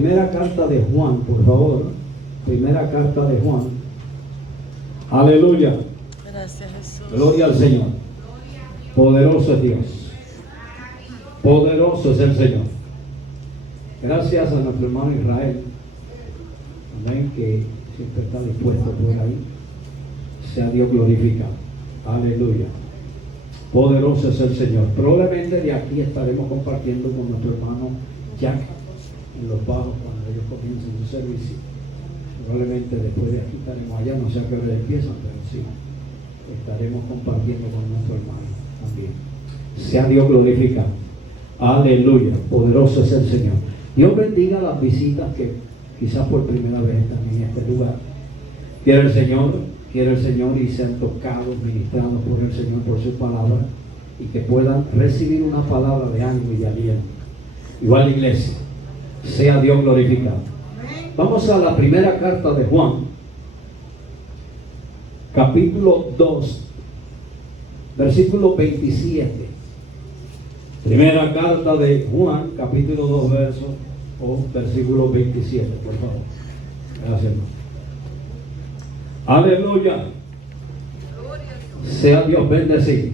primera carta de Juan, por favor. Primera carta de Juan. Aleluya. Gracias, Jesús. Gloria al Señor. Poderoso es Dios. Poderoso es el Señor. Gracias a nuestro hermano Israel. Amén, que siempre está dispuesto por ahí. Sea Dios glorificado. Aleluya. Poderoso es el Señor. Probablemente de aquí estaremos compartiendo con nuestro hermano Jack en los bajos cuando ellos comiencen su servicio. Probablemente después de aquí estaremos allá, no sé a qué hora empiezan, pero sí, estaremos compartiendo con nuestro hermano también. Sea Dios glorificado. Aleluya. Poderoso es el Señor. Dios bendiga las visitas que quizás por primera vez están en este lugar. Quiere el Señor y sean tocados, ministrados por el Señor, por su palabra, y que puedan recibir una palabra de ánimo y de aliento. Igual la iglesia. Sea Dios glorificado. Vamos a la primera carta de Juan, capítulo 2, versículo 27. Primera carta de Juan, capítulo 2, versículo 27, por favor. Gracias, hermano. Aleluya. Sea Dios bendecido.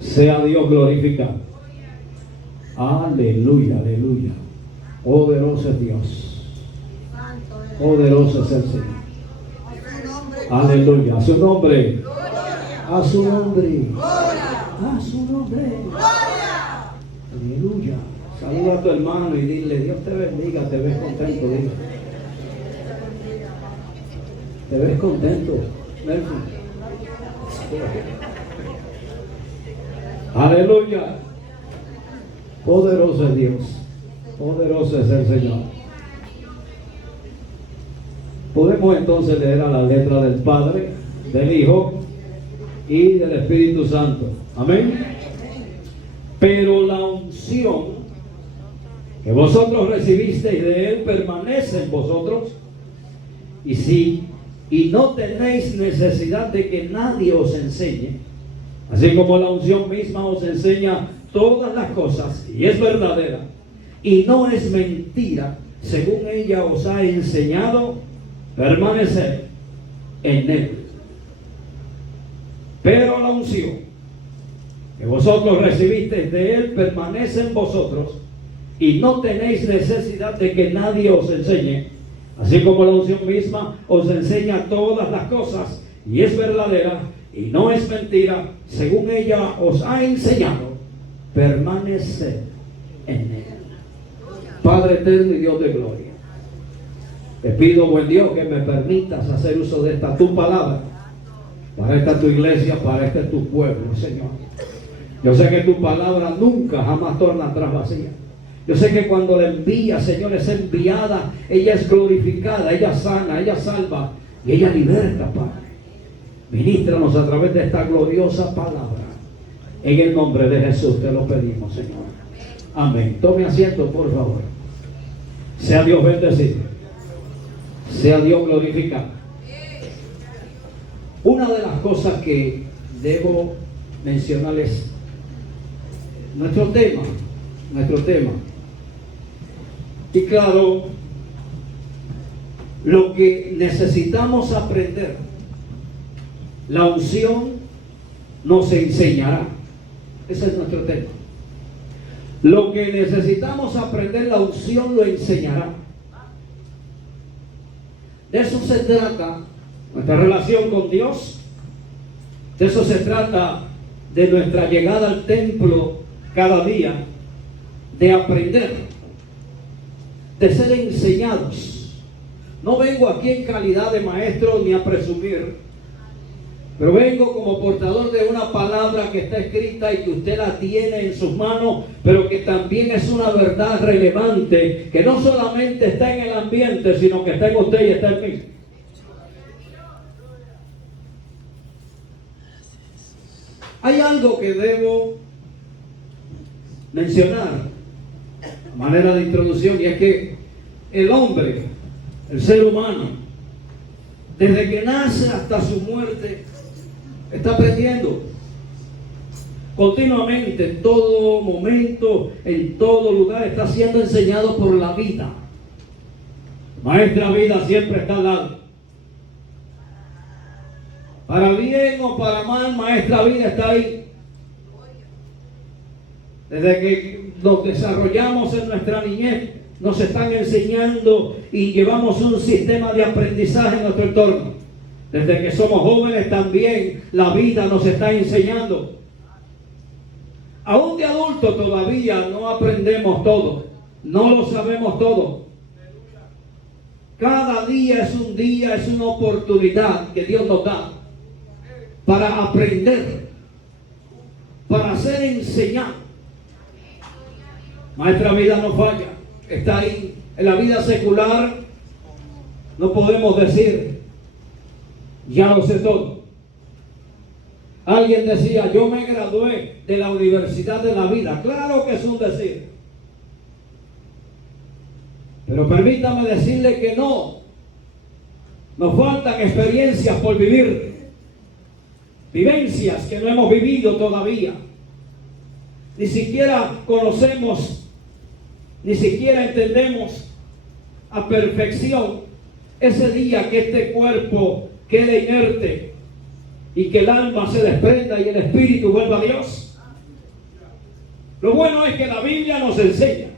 Sea Dios glorificado. Aleluya, aleluya. Poderoso es Dios. Poderoso es el Señor. Aleluya. A su nombre. A su nombre. A su nombre. Aleluya. Saluda a tu hermano y dile: Dios te bendiga. Te ves contento. Dile. ¿Te ves contento, Nelson? Aleluya. Poderoso es Dios. Poderoso es el Señor. Podemos entonces leer a la letra del Padre, del Hijo y del Espíritu Santo. Amén. Pero la unción que vosotros recibisteis de Él permanece en vosotros, y no tenéis necesidad de que nadie os enseñe, así como la unción misma os enseña todas las cosas y es verdadera y no es mentira, según ella os ha enseñado, permanecer en Él. Pero la unción que vosotros recibisteis de Él permanece en vosotros y no tenéis necesidad de que nadie os enseñe, así como la unción misma os enseña todas las cosas y es verdadera y no es mentira, según ella os ha enseñado, permanecer en Él. Padre eterno y Dios de gloria, te pido, buen Dios, que me permitas hacer uso de esta tu palabra, para esta tu iglesia, para este tu pueblo, Señor. Yo sé que tu palabra nunca, jamás torna atrás vacía. Yo sé que cuando la envía, Señor, es enviada, ella es glorificada, ella sana, ella salva y ella liberta, Padre. Ministranos a través de esta gloriosa palabra. En el nombre de Jesús te lo pedimos, Señor. Amén. Tome asiento, por favor. Sea Dios bendecido. Sea Dios glorificado. Una de las cosas que debo mencionar es nuestro tema. Y claro, lo que necesitamos aprender, la unción nos enseñará. Ese es nuestro tema. Lo que necesitamos aprender, la unción lo enseñará. De eso se trata nuestra relación con Dios. De eso se trata de nuestra llegada al templo cada día, de aprender, de ser enseñados. No vengo aquí en calidad de maestro ni a presumir, pero vengo como portador de una palabra que está escrita y que usted la tiene en sus manos, pero que también es una verdad relevante, que no solamente está en el ambiente, sino que está en usted y está en mí. Hay algo que debo mencionar a manera de introducción, y es que el hombre, el ser humano, desde que nace hasta su muerte, está aprendiendo. continuamente, en todo momento, en todo lugar, está siendo enseñado por la vida. Maestra vida siempre está al lado. Para bien o para mal, maestra vida está ahí. Desde que nos desarrollamos en nuestra niñez, nos están enseñando y llevamos un sistema de aprendizaje en nuestro entorno. Desde que somos jóvenes también la vida nos está enseñando. Aún de adulto todavía no aprendemos todo, no lo sabemos todo. Cada día es un día, es una oportunidad que Dios nos da para aprender, para ser enseñado. Maestra vida no falla, está ahí. En la vida secular no podemos decir, ya lo sé todo. Alguien decía, yo me gradué de la universidad de la vida. Claro que es un decir. Pero permítame decirle que no. Nos faltan experiencias por vivir. Vivencias que no hemos vivido todavía. Ni siquiera conocemos, ni siquiera entendemos a perfección ese día que este cuerpo quede inerte y que el alma se desprenda y el espíritu vuelva a Dios. Lo bueno es que la Biblia nos enseña.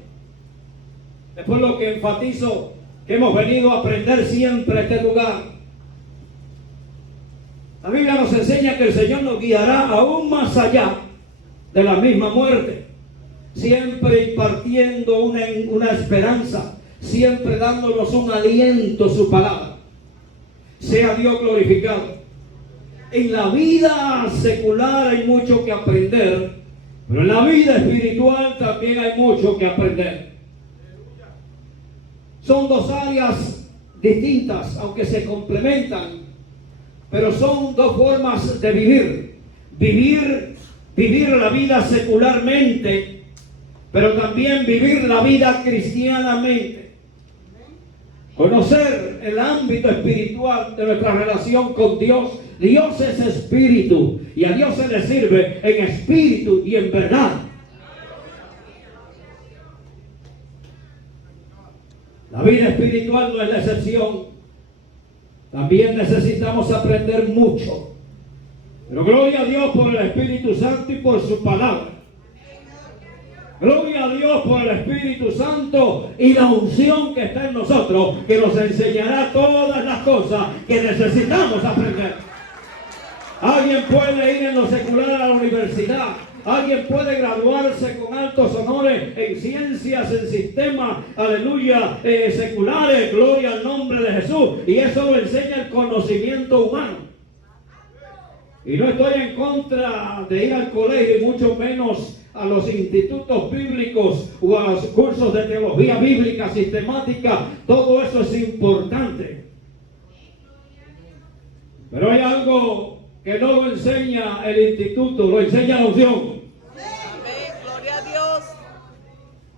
Después lo que enfatizo, que hemos venido a aprender siempre a este lugar. La Biblia nos enseña que el Señor nos guiará aún más allá de la misma muerte, siempre impartiendo una esperanza, siempre dándonos un aliento, su palabra. Sea Dios glorificado. En la vida secular hay mucho que aprender, pero en la vida espiritual también hay mucho que aprender. Son dos áreas distintas, aunque se complementan, pero son dos formas de vivir. Vivir la vida secularmente, pero también vivir la vida cristianamente. Conocer el ámbito espiritual de nuestra relación con Dios. Dios es espíritu y a Dios se le sirve en espíritu y en verdad. La vida espiritual no es la excepción. También necesitamos aprender mucho. Pero gloria a Dios por el Espíritu Santo y por su palabra. Gloria a Dios por el Espíritu Santo y la unción que está en nosotros, que nos enseñará todas las cosas que necesitamos aprender. Alguien puede ir en lo secular a la universidad. Alguien puede graduarse con altos honores en ciencias, en sistemas, aleluya, seculares, gloria al nombre de Jesús. Y eso lo enseña el conocimiento humano. Y no estoy en contra de ir al colegio, y mucho menos a los institutos bíblicos o a los cursos de teología bíblica sistemática. Todo eso es importante. Pero hay algo que no lo enseña el instituto, lo enseña la unción. Amén, gloria a Dios.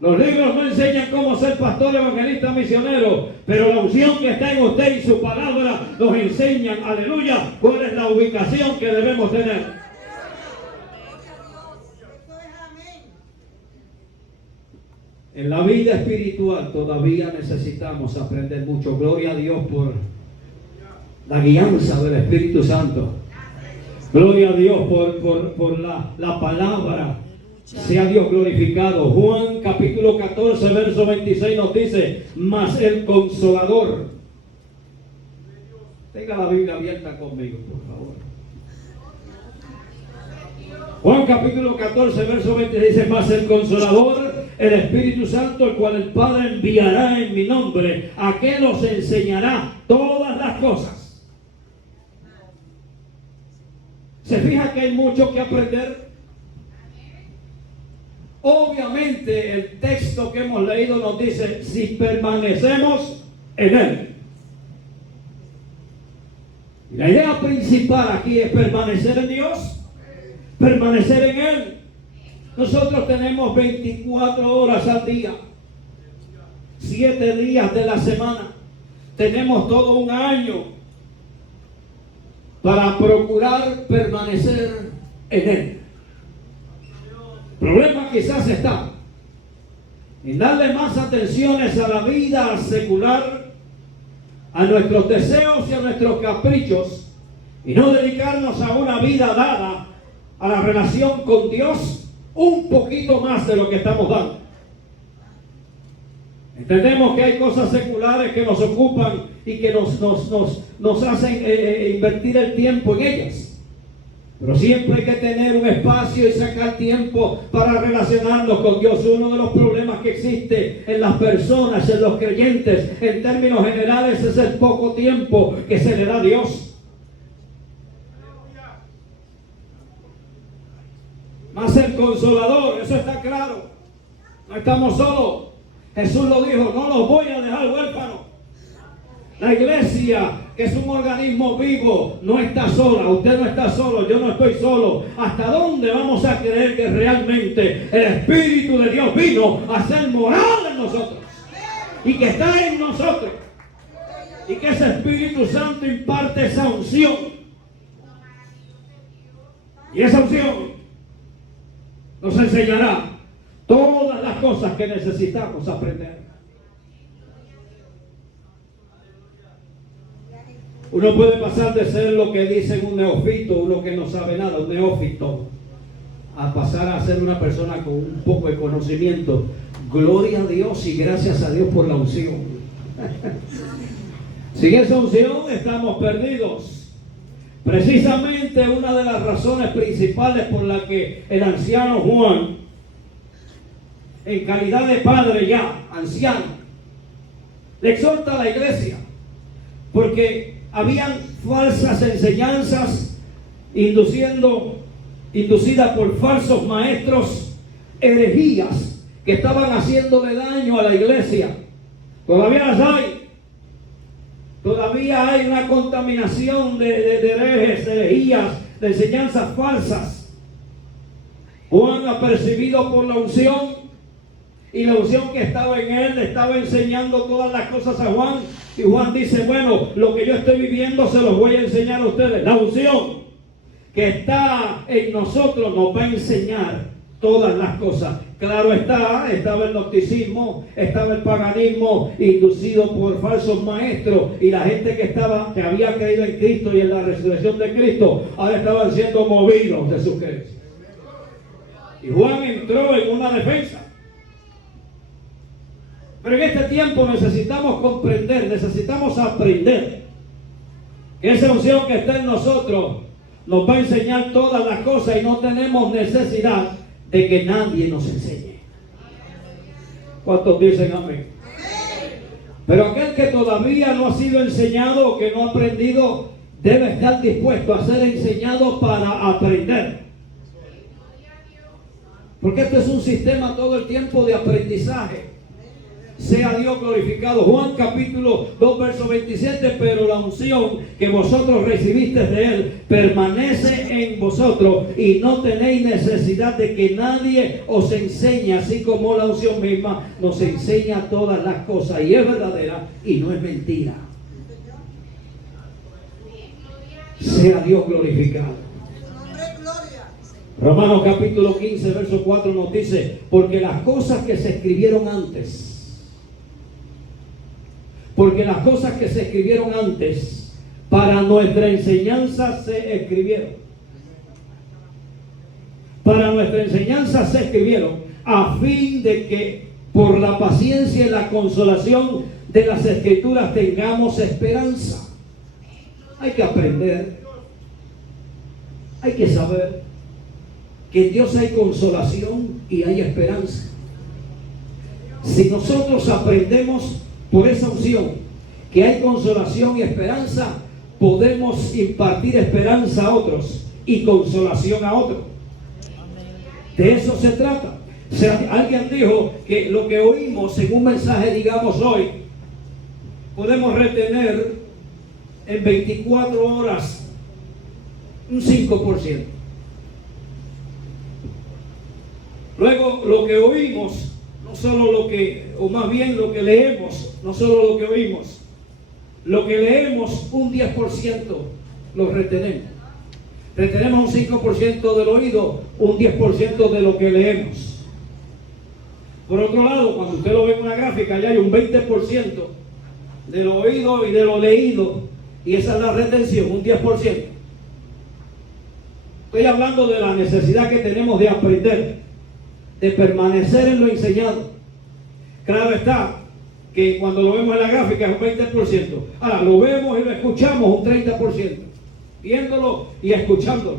Los libros no enseñan cómo ser pastor, evangelista, misionero, pero la unción que está en usted y su palabra nos enseñan, aleluya, cuál es la ubicación que debemos tener. En la vida espiritual todavía necesitamos aprender mucho. Gloria a Dios por la guianza del Espíritu Santo. Gloria a Dios por la palabra. Sea Dios glorificado. Juan capítulo 14 verso 26 nos dice, mas el Consolador. Tenga la Biblia abierta conmigo, por favor. Juan capítulo 14 verso 26 dice, mas el Consolador, el Espíritu Santo, el cual el Padre enviará en mi nombre, a que nos enseñará todas las cosas. ¿Se fija que hay mucho que aprender? Obviamente el texto que hemos leído nos dice, si permanecemos en Él. Y la idea principal aquí es permanecer en Dios, permanecer en Él. Nosotros tenemos 24 horas al día, 7 días de la semana. Tenemos todo un año para procurar permanecer en Él. El problema quizás está en darle más atenciones a la vida secular, a nuestros deseos y a nuestros caprichos, y no dedicarnos a una vida dada a la relación con Dios un poquito más de lo que estamos dando. Entendemos que hay cosas seculares que nos ocupan y que nos hacen invertir el tiempo en ellas. Pero siempre hay que tener un espacio y sacar tiempo para relacionarnos con Dios. Uno de los problemas que existe en las personas, en los creyentes, en términos generales, es el poco tiempo que se le da a Dios. Más el Consolador, eso está claro. No estamos solos. Jesús lo dijo, no los voy a dejar huérfanos. La iglesia, que es un organismo vivo, no está sola. Usted no está solo, yo no estoy solo. ¿Hasta dónde vamos a creer que realmente el Espíritu de Dios vino a ser morada en nosotros? Y que está en nosotros. Y que ese Espíritu Santo imparte esa unción. Y esa unción nos enseñará todas las cosas que necesitamos aprender. Uno puede pasar de ser lo que dicen un neófito, uno que no sabe nada, un neófito, a pasar a ser una persona con un poco de conocimiento. Gloria a Dios y gracias a Dios por la unción. Sin esa unción estamos perdidos. Precisamente una de las razones principales por la que el anciano Juan, en calidad de padre ya, anciano, le exhorta a la iglesia, porque habían falsas enseñanzas inducidas por falsos maestros, herejías que estaban haciéndole daño a la iglesia. Todavía las hay. Todavía hay una contaminación de herejes, de herejías, de enseñanzas falsas. Juan, apercibido por la unción, y la unción que estaba en él, le estaba enseñando todas las cosas a Juan. Y Juan dice, bueno, lo que yo estoy viviendo se los voy a enseñar a ustedes. La unción que está en nosotros nos va a enseñar todas las cosas. Claro estaba el gnosticismo, estaba el paganismo inducido por falsos maestros. Y la gente que había creído en Cristo y en la resurrección de Cristo, ahora estaban siendo movidos de su creencia. Y Juan entró en una defensa. Pero en este tiempo necesitamos comprender, necesitamos aprender que esa unción que está en nosotros nos va a enseñar todas las cosas y no tenemos necesidad de que nadie nos enseñe. ¿Cuántos dicen amén? Pero aquel que todavía no ha sido enseñado o que no ha aprendido debe estar dispuesto a ser enseñado para aprender. Porque este es un sistema todo el tiempo de aprendizaje. Sea Dios glorificado. Juan capítulo 2 verso 27, pero la unción que vosotros recibisteis de él permanece en vosotros y no tenéis necesidad de que nadie os enseñe, así como la unción misma nos enseña todas las cosas y es verdadera y no es mentira. Sea Dios glorificado. Romanos capítulo 15 verso 4 nos dice, porque las cosas que se escribieron antes, para nuestra enseñanza se escribieron. Para nuestra enseñanza se escribieron a fin de que por la paciencia y la consolación de las Escrituras tengamos esperanza. Hay que aprender, hay que saber que en Dios hay consolación y hay esperanza. Si nosotros aprendemos por esa unción que hay consolación y esperanza, podemos impartir esperanza a otros y consolación a otros. De eso se trata. O sea, alguien dijo que lo que oímos en un mensaje, digamos hoy, podemos retener en 24 horas un 5%. Luego lo que oímos, no solo lo que, o más bien lo que leemos, no solo lo que oímos, lo que leemos un 10% lo retenemos. Retenemos un 5% del oído, un 10% de lo que leemos. Por otro lado, cuando usted lo ve en una gráfica, ya hay un 20% de lo oído y de lo leído, y esa es la retención, un 10%. Estoy hablando de la necesidad que tenemos de aprender, de permanecer en lo enseñado. Claro está que cuando lo vemos en la gráfica es un 20%. Ahora, lo vemos y lo escuchamos un 30%. Viéndolo y escuchándolo.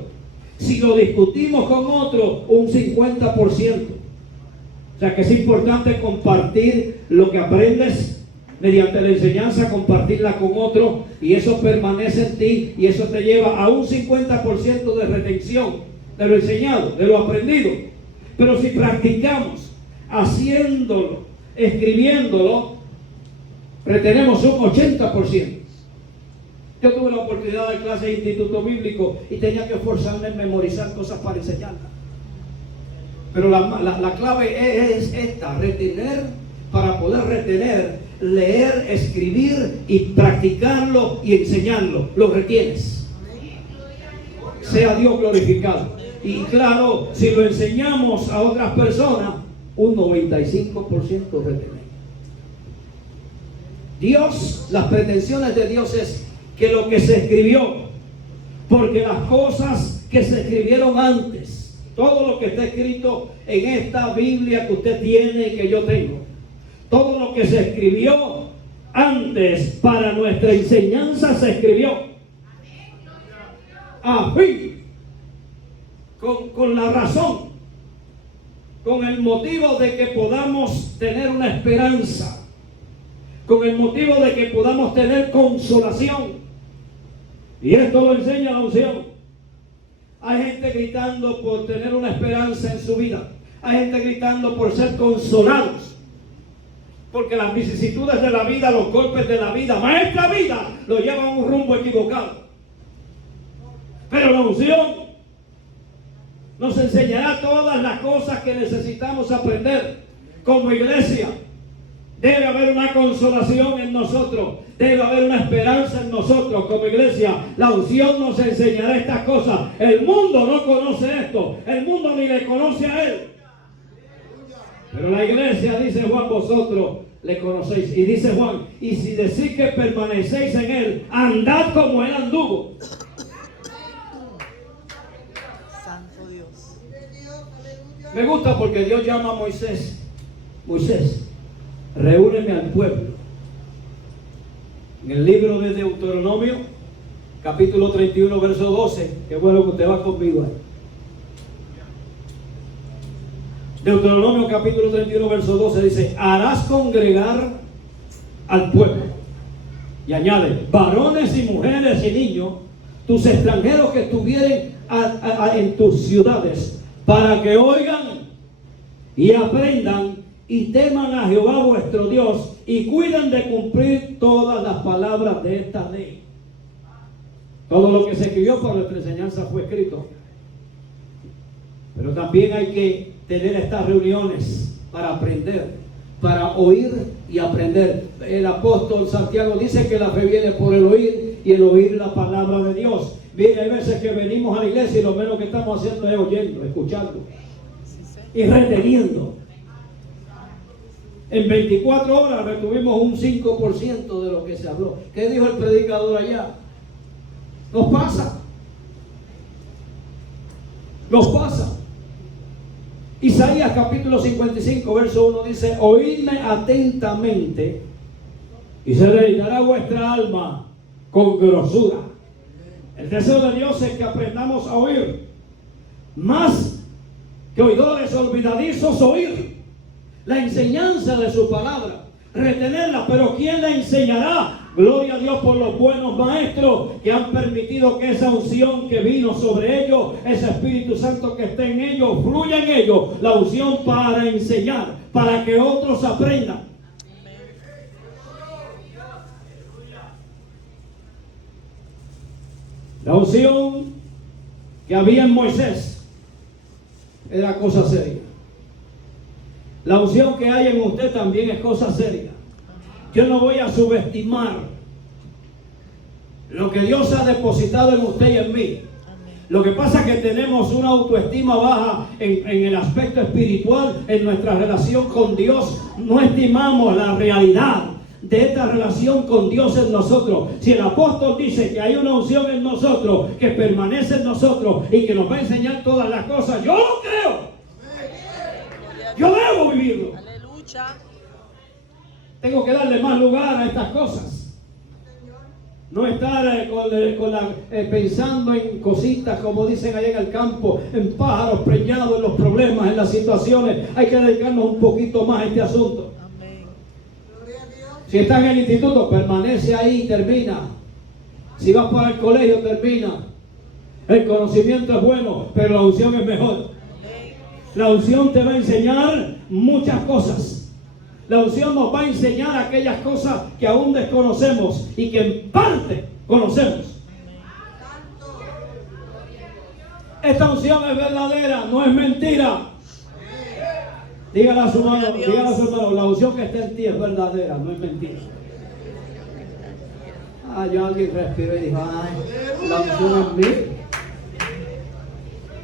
Si lo discutimos con otro, un 50%. O sea que es importante compartir lo que aprendes mediante la enseñanza, compartirla con otro, y eso permanece en ti, y eso te lleva a un 50% de retención de lo enseñado, de lo aprendido. Pero si practicamos haciéndolo, escribiéndolo, retenemos un 80%. Yo tuve la oportunidad de dar clase de instituto bíblico y tenía que esforzarme en memorizar cosas para enseñarlas. Pero la clave es esta: retener. Para poder retener, leer, escribir y practicarlo y enseñarlo, lo retienes. Sea Dios glorificado. Y claro, si lo enseñamos a otras personas, un 95% retenemos. Dios, las pretensiones de Dios es que lo que se escribió, porque las cosas que se escribieron antes, todo lo que está escrito en esta Biblia que usted tiene y que yo tengo, todo lo que se escribió antes para nuestra enseñanza se escribió a fin, con la razón, con el motivo de que podamos tener una esperanza, con el motivo de que podamos tener consolación. Y esto lo enseña la unción. Hay gente gritando por tener una esperanza en su vida. Hay gente gritando por ser consolados. Porque las vicisitudes de la vida, los golpes de la vida, maestra vida, lo llevan a un rumbo equivocado. Pero la unción nos enseñará todas las cosas que necesitamos aprender como iglesia. Debe haber una consolación en nosotros. Debe haber una esperanza en nosotros como iglesia. La unción nos enseñará estas cosas. El mundo no conoce esto. El mundo ni le conoce a él. Pero la iglesia, dice Juan, vosotros le conocéis. Y dice Juan, y si decís que permanecéis en él, andad como él anduvo. Santo Dios. Me gusta porque Dios llama a Moisés. Moisés, reúneme al pueblo. En el libro de Deuteronomio, capítulo 31, verso 12. Qué bueno que usted va conmigo ahí. Deuteronomio capítulo 31 verso 12 dice: harás congregar al pueblo. Y añade: varones y mujeres y niños, tus extranjeros que estuvieren en tus ciudades, para que oigan y aprendan y teman a Jehová vuestro Dios y cuiden de cumplir todas las palabras de esta ley. Todo lo que se escribió para nuestra enseñanza fue escrito. Pero también hay que tener estas reuniones para aprender, para oír y aprender. El apóstol Santiago dice que la fe viene por el oír y el oír la palabra de Dios. Bien, hay veces que venimos a la iglesia y lo menos que estamos haciendo es oyendo, escuchando y reteniendo. En 24 horas retuvimos un 5% de lo que se habló. ¿Qué dijo el predicador allá? Nos pasa. Nos pasa. Isaías capítulo 55 verso 1 dice: oídme atentamente y se llenará vuestra alma con grosura. El deseo de Dios es que aprendamos a oír. Más que oidores olvidadizos, oír la enseñanza de su palabra, retenerla. Pero ¿quién la enseñará? Gloria a Dios por los buenos maestros que han permitido que esa unción que vino sobre ellos, ese Espíritu Santo que está en ellos, fluya en ellos, la unción para enseñar, para que otros aprendan. La unción que había en Moisés era cosa seria. La unción que hay en usted también es cosa seria. Yo no voy a subestimar lo que Dios ha depositado en usted y en mí. Lo que pasa es que tenemos una autoestima baja en el aspecto espiritual, en nuestra relación con Dios. No estimamos la realidad de esta relación con Dios en nosotros. Si el apóstol dice que hay una unción en nosotros, que permanece en nosotros y que nos va a enseñar todas las cosas, yo lo creo. Yo debo vivirlo. Aleluya. Tengo que darle más lugar a estas cosas. No estar pensando en cositas, como dicen allá en el campo, en pájaros preñados, en los problemas, en las situaciones. Hay que dedicarnos un poquito más a este asunto. Amén. Si estás en el instituto, permanece ahí y termina. Si vas para el colegio, termina. El conocimiento es bueno, pero la unción es mejor. La unción te va a enseñar muchas cosas. La unción nos va a enseñar aquellas cosas que aún desconocemos y que en parte conocemos. Esta unción es verdadera, no es mentira. Dígale a su hermano, la unción que está en ti es verdadera, no es mentira. Ya alguien respiró y dijo, ay, la unción es mí.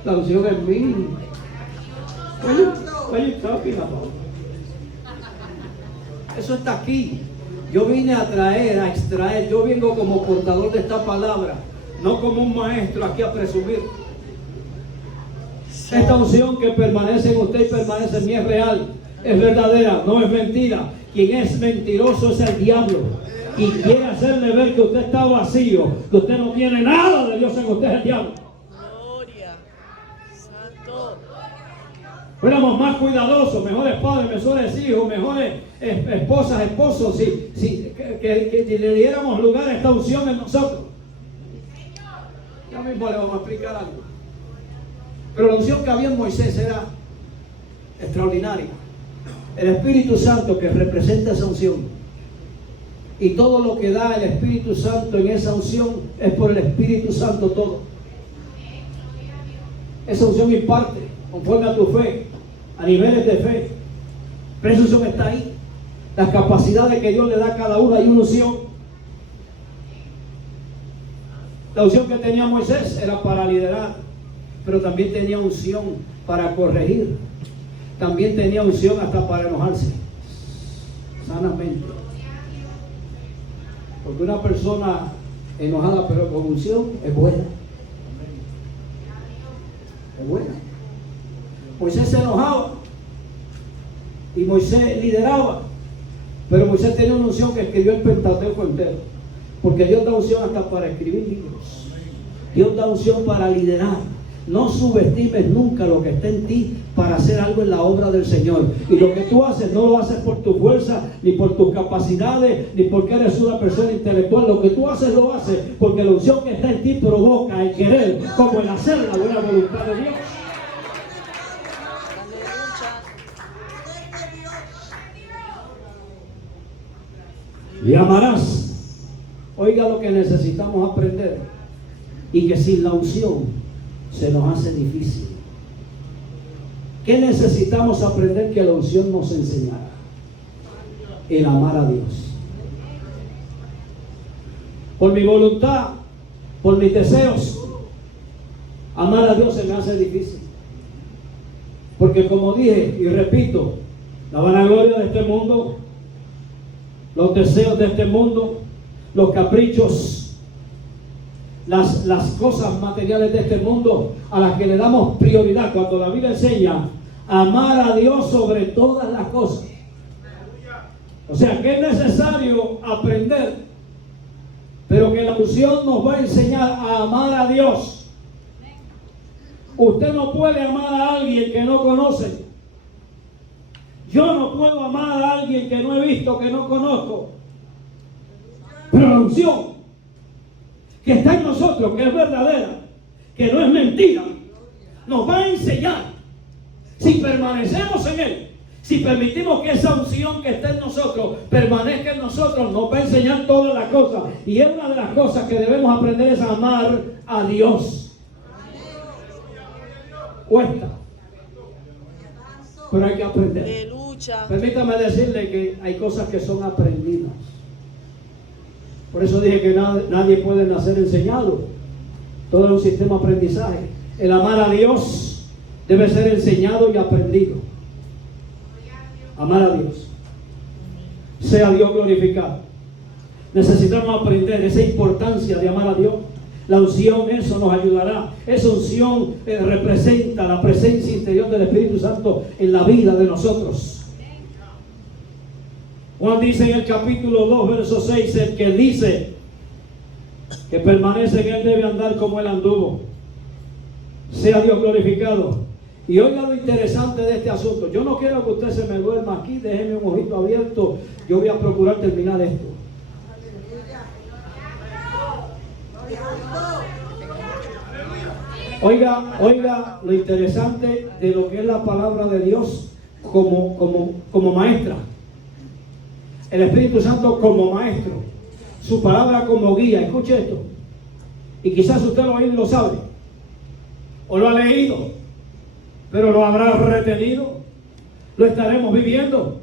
La unción es mí. What are you talking about? Eso está aquí. Yo vine a traer, a extraer. Yo vengo como portador de esta palabra, no como un maestro aquí a presumir. Esta unción que permanece en usted y permanece en mí es real, es verdadera, no es mentira. Quien es mentiroso es el diablo y quiere hacerle ver que usted está vacío, que usted no tiene nada de Dios en usted, es el diablo. Gloria. Santo. Fuéramos más cuidadosos, mejores padres, mejores hijos, mejores esposas, esposos, que le diéramos lugar a esta unción en nosotros. Ya mismo le vamos a explicar algo. Pero la unción que había en Moisés era extraordinaria. El Espíritu Santo que representa esa unción. Y todo lo que da el Espíritu Santo en esa unción es por el Espíritu Santo todo. Esa unción imparte conforme a tu fe, a niveles de fe. Pero esa unción está ahí. Las capacidades que Dios le da a cada uno, hay una unción. La unción que tenía Moisés era para liderar, pero también tenía unción para corregir. También tenía unción hasta para enojarse sanamente. Porque una persona enojada pero con unción es buena. Es buena. Moisés se enojaba y Moisés lideraba, pero Moisés tenía una unción que escribió el Pentateuco entero, porque Dios da unción hasta para escribir libros. Dios da unción para liderar. No subestimes nunca lo que está en ti para hacer algo en la obra del Señor. Y lo que tú haces no lo haces por tu fuerza, ni por tus capacidades, ni porque eres una persona intelectual. Lo que tú haces lo haces porque la unción que está en ti provoca el querer, como el hacer la buena voluntad de Dios. Y amarás. Oiga lo que necesitamos aprender. Y que sin la unción se nos hace difícil. ¿Qué necesitamos aprender que la unción nos enseñara? El amar a Dios. Por mi voluntad, por mis deseos, amar a Dios se me hace difícil. Porque como dije y repito, la vanagloria de este mundo, los deseos de este mundo, los caprichos, las cosas materiales de este mundo a las que le damos prioridad, cuando la Biblia enseña amar a Dios sobre todas las cosas. O sea que es necesario aprender, pero que la unción nos va a enseñar a amar a Dios. Usted no puede amar a alguien que no conoce. Yo no puedo amar a alguien que no he visto, que no conozco. Pero la unción que está en nosotros, que es verdadera, que no es mentira, nos va a enseñar. Si permanecemos en Él, si permitimos que esa unción que está en nosotros permanezca en nosotros, nos va a enseñar todas las cosas. Y es una de las cosas que debemos aprender, es a amar a Dios. Cuesta, pero hay que aprender. Aleluya. Permítame decirle que hay cosas que son aprendidas. Por eso dije que nadie puede nacer enseñado. Todo es un sistema de aprendizaje. El amar a Dios debe ser enseñado y aprendido. Amar a Dios. Sea Dios glorificado. Necesitamos aprender esa importancia de amar a Dios. La unción, eso nos ayudará. Esa unción representa la presencia interior del Espíritu Santo en la vida de nosotros. Juan dice en el capítulo 2, verso 6, el que dice que permanece en él debe andar como él anduvo. Sea Dios glorificado. Y oiga lo interesante de este asunto. Yo no quiero que usted se me duerma aquí, déjeme un ojito abierto. Yo voy a procurar terminar esto. Oiga lo interesante de lo que es la palabra de Dios como maestra. El Espíritu Santo como maestro. Su palabra como guía. Escuche esto. Y quizás usted lo ha oído y lo sabe. O lo ha leído. Pero lo habrá retenido. Lo estaremos viviendo.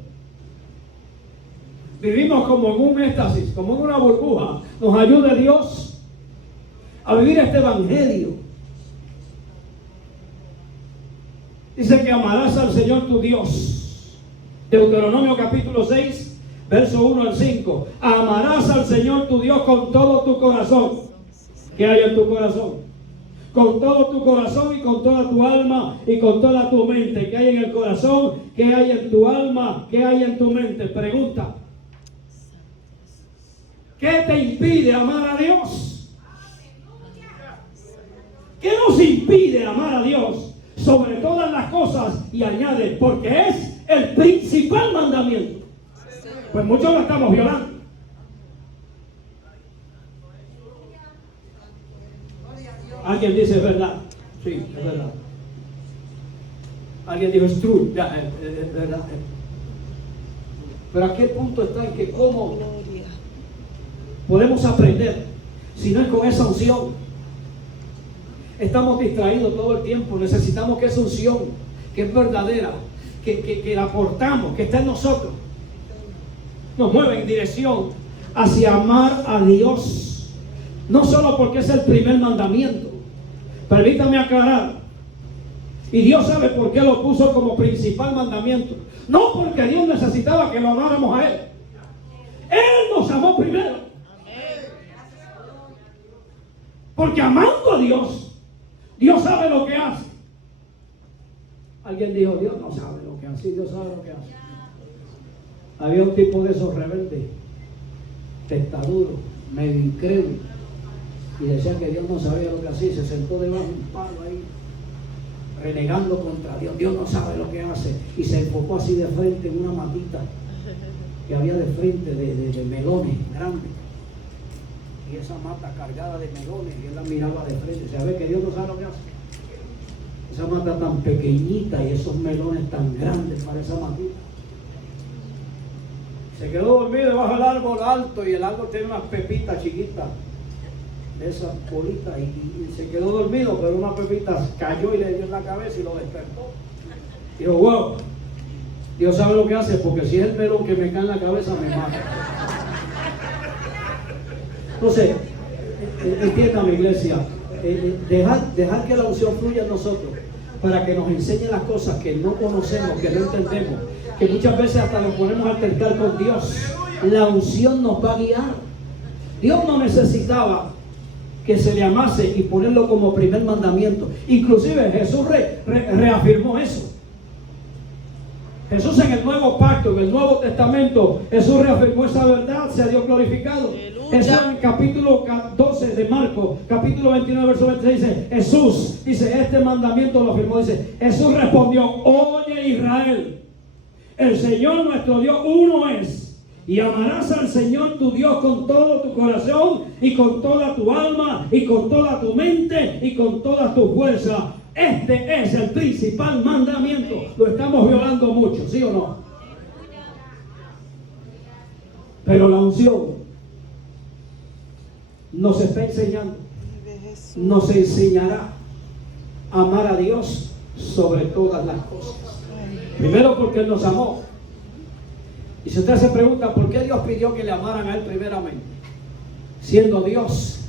Vivimos como en un éxtasis, como en una burbuja. Nos ayude Dios a vivir este evangelio. Dice que amarás al Señor tu Dios. Deuteronomio capítulo 6, verso 1 al 5. Amarás al Señor tu Dios con todo tu corazón. ¿Qué hay en tu corazón? Con todo tu corazón y con toda tu alma y con toda tu mente. ¿Qué hay en el corazón? ¿Qué hay en tu alma? ¿Qué hay en tu mente? Pregunta. ¿Qué te impide amar a Dios? ¿Qué nos impide amar a Dios sobre todas las cosas? Y añade, porque es el principal mandamiento. Pues muchos lo estamos violando. Alguien dice es verdad. Sí, es verdad. Alguien dijo es true. Ya, es verdad. Pero ¿a qué punto está en que cómo podemos aprender si no es con esa unción? Estamos distraídos todo el tiempo. Necesitamos que esa unción, que es verdadera, que la aportamos, que está en nosotros, nos mueve en dirección hacia amar a Dios. No solo porque es el primer mandamiento. Permítame aclarar. Y Dios sabe por qué lo puso como principal mandamiento. No porque Dios necesitaba que lo amáramos a Él. Él nos amó primero. Porque amando a Dios, Dios sabe lo que hace. Alguien dijo, Dios no sabe lo que hace. Dios sabe lo que hace. Había un tipo de esos rebeldes, testaduros, medio incrédulos, y decía que Dios no sabía lo que hacía, y se sentó debajo de un palo ahí, renegando contra Dios. Dios no sabe lo que hace, y se enfocó así de frente en una matita que había de frente de melones grandes, y esa mata cargada de melones, y él la miraba de frente. Se ve que Dios no sabe lo que hace. Esa mata tan pequeñita y esos melones tan grandes para esa matita. Se quedó dormido debajo del árbol alto, y el árbol tiene unas pepitas chiquitas de esas bolitas, y se quedó dormido, pero una pepita cayó y le dio en la cabeza y lo despertó. Dijo, wow, Dios sabe lo que hace, porque si es el melón que me cae en la cabeza, me mata. Entonces, entiéndame, iglesia, dejar que la unción fluya en nosotros para que nos enseñe las cosas que no conocemos, que no entendemos, que muchas veces hasta nos ponemos a altercar con Dios. La unción nos va a guiar. Dios no necesitaba que se le amase y ponerlo como primer mandamiento. Inclusive Jesús reafirmó eso. Jesús en el nuevo pacto, en el Nuevo Testamento, Jesús reafirmó esa verdad. Sea Dios glorificado. Jesús en el capítulo 12 de Marcos, capítulo 29, verso 26 dice, Jesús, dice, este mandamiento lo afirmó, dice, Jesús respondió, oye Israel, el Señor nuestro Dios uno es, y amarás al Señor tu Dios con todo tu corazón, y con toda tu alma, y con toda tu mente, y con toda tu fuerza. Este es el principal mandamiento. Lo estamos violando mucho, ¿sí o no? Pero la unción nos está enseñando, nos enseñará a amar a Dios sobre todas las cosas. Primero porque Él nos amó. Y si usted se pregunta por qué Dios pidió que le amaran a Él primeramente, siendo Dios,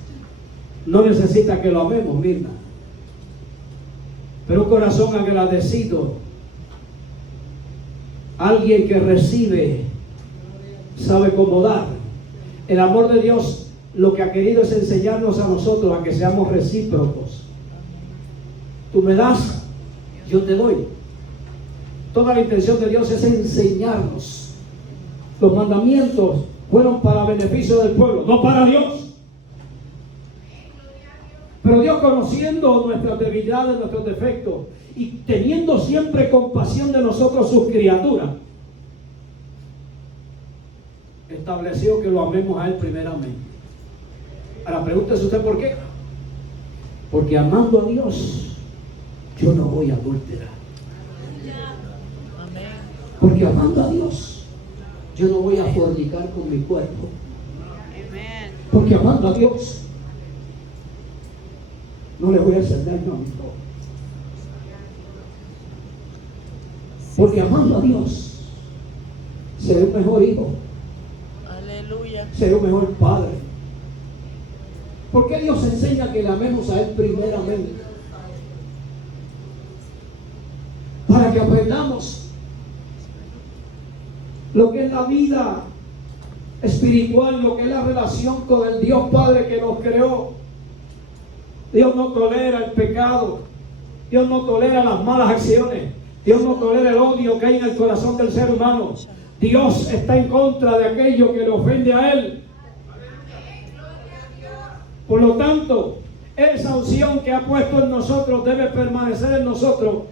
no necesita que lo amemos, Mirna. Pero un corazón agradecido, alguien que recibe, sabe cómo dar. El amor de Dios lo que ha querido es enseñarnos a nosotros a que seamos recíprocos. Tú me das, yo te doy. Toda la intención de Dios es enseñarnos. Los mandamientos fueron para beneficio del pueblo, no para Dios. Pero Dios, conociendo nuestras debilidades, nuestros defectos, y teniendo siempre compasión de nosotros, sus criaturas, estableció que lo amemos a Él primeramente. Ahora pregúntese usted por qué. Porque amando a Dios, yo no voy a adulterar. Porque amando a Dios, yo no voy a fornicar con mi cuerpo. Porque amando a Dios, no le voy a hacer daño a mi hijo. Porque amando a Dios, seré un mejor hijo. Aleluya. Seré un mejor padre. ¿Por qué Dios enseña que le amemos a Él primeramente? Para que aprendamos lo que es la vida espiritual, lo que es la relación con el Dios Padre que nos creó. Dios no tolera el pecado. Dios no tolera las malas acciones. Dios no tolera el odio que hay en el corazón del ser humano. Dios está en contra de aquello que le ofende a Él. Por lo tanto, esa unción que ha puesto en nosotros debe permanecer en nosotros.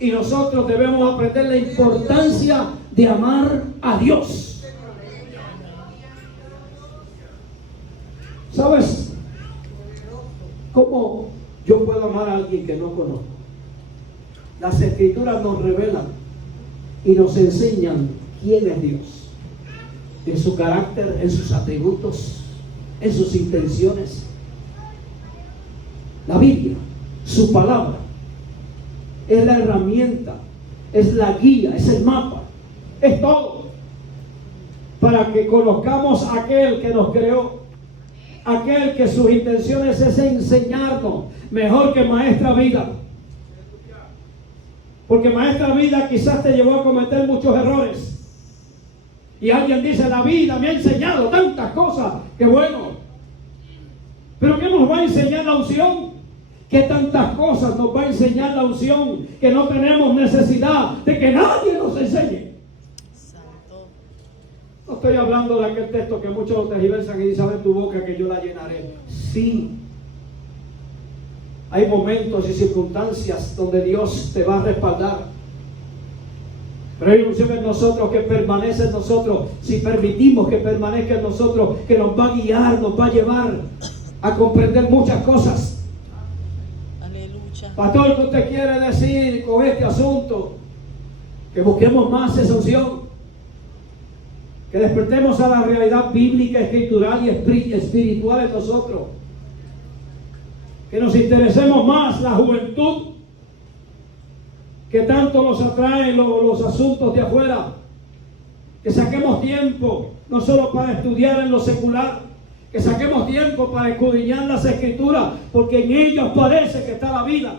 Y nosotros debemos aprender la importancia de amar a Dios. ¿Sabes cómo yo puedo amar a alguien que no conozco? Las Escrituras nos revelan y nos enseñan quién es Dios. En su carácter, en sus atributos, en sus intenciones. La Biblia, su palabra, es la herramienta, es la guía, es el mapa, es todo para que conozcamos a aquel que nos creó, aquel que sus intenciones es enseñarnos mejor que maestra vida. Porque maestra vida quizás te llevó a cometer muchos errores. Y alguien dice, la vida me ha enseñado tantas cosas, que bueno. Pero ¿qué nos va a enseñar la unción? ¿Qué tantas cosas nos va a enseñar la unción que no tenemos necesidad de que nadie nos enseñe? Santo. No estoy hablando de aquel texto que muchos lo tergiversan y dicen, abre tu boca que yo la llenaré. Sí. Hay momentos y circunstancias donde Dios te va a respaldar. Pero hay unción en nosotros que permanece en nosotros. Si permitimos que permanezca en nosotros, que nos va a guiar, nos va a llevar a comprender muchas cosas. Aleluya. Pastor, ¿qué usted quiere decir con este asunto? Que busquemos más esa unción. Que despertemos a la realidad bíblica, escritural y espiritual en nosotros. Que nos interesemos más la juventud, que tanto nos atraen los asuntos de afuera. Que saquemos tiempo, no solo para estudiar en lo secular, que saquemos tiempo para escudriñar las Escrituras, porque en ellas parece que está la vida.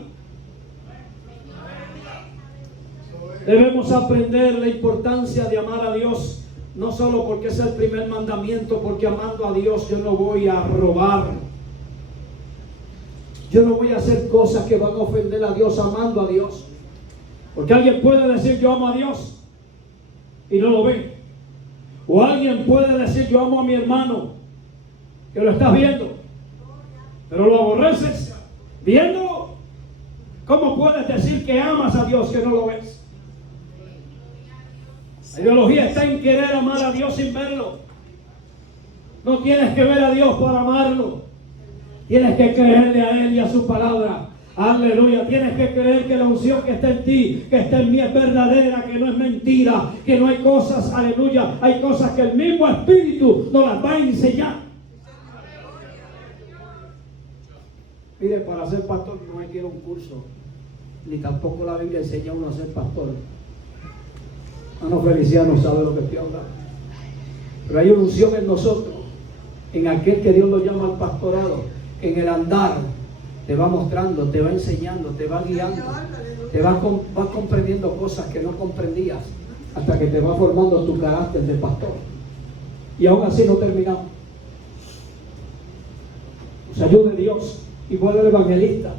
Debemos aprender la importancia de amar a Dios, no solo porque es el primer mandamiento, porque amando a Dios yo no voy a robar. Yo no voy a hacer cosas que van a ofender a Dios amando a Dios. Porque alguien puede decir yo amo a Dios y no lo ve. O alguien puede decir yo amo a mi hermano, que lo estás viendo, pero lo aborreces viéndolo. ¿Cómo puedes decir que amas a Dios que no lo ves? La ideología está en querer amar a Dios sin verlo. No tienes que ver a Dios para amarlo. Tienes que creerle a Él y a su palabra. Aleluya. Tienes que creer que la unción que está en ti, que está en mí, es verdadera, que no es mentira, que no hay cosas, aleluya, hay cosas que el mismo Espíritu nos las va a enseñar. Mire, para ser pastor no hay que ir a un curso, ni tampoco la Biblia enseña a uno a ser pastor. Hermano Feliciano sabe lo que estoy hablando. Pero hay una unción en nosotros, en aquel que Dios lo llama al pastorado, en el andar te va mostrando, te va enseñando, te va guiando, vas comprendiendo cosas que no comprendías hasta que te va formando tu carácter de pastor. Y aún así no terminamos. Nos ayude Dios, igual el evangelista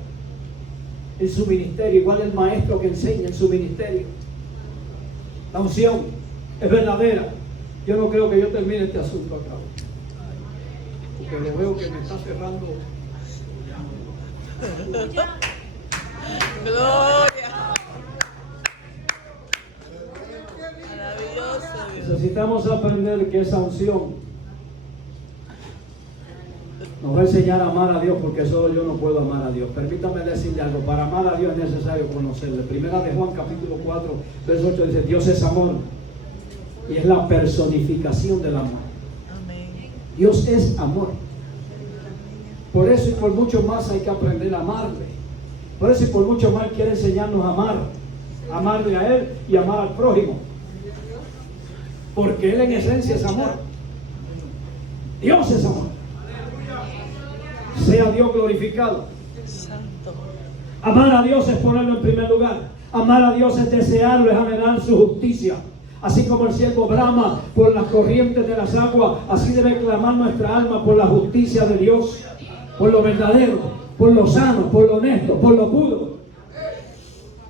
en su ministerio, igual el maestro que enseña en su ministerio. La unción es verdadera. Yo no creo que yo termine este asunto acá, porque lo veo que me está cerrando. Gloria. Maravilloso Dios. Necesitamos aprender que esa unción nos va a enseñar a amar a Dios, porque solo yo no puedo amar a Dios. Permítame decirle algo: para amar a Dios es necesario conocerle. Primera de Juan capítulo 4 verso 8 dice: Dios es amor y es la personificación del amor. Amén. Dios es amor. Por eso y por mucho más hay que aprender a amarle. Por eso y por mucho más quiere enseñarnos a amar, amarle a Él y amar al prójimo, porque Él en esencia es amor. Dios es amor. Sea Dios glorificado. Santo. Amar a Dios es ponerlo en primer lugar. Amar a Dios es desearlo, es anhelar su justicia. Así como el siervo brama por las corrientes de las aguas, así debe clamar nuestra alma por la justicia de Dios, por lo verdadero, por lo sano, por lo honesto, por lo puro.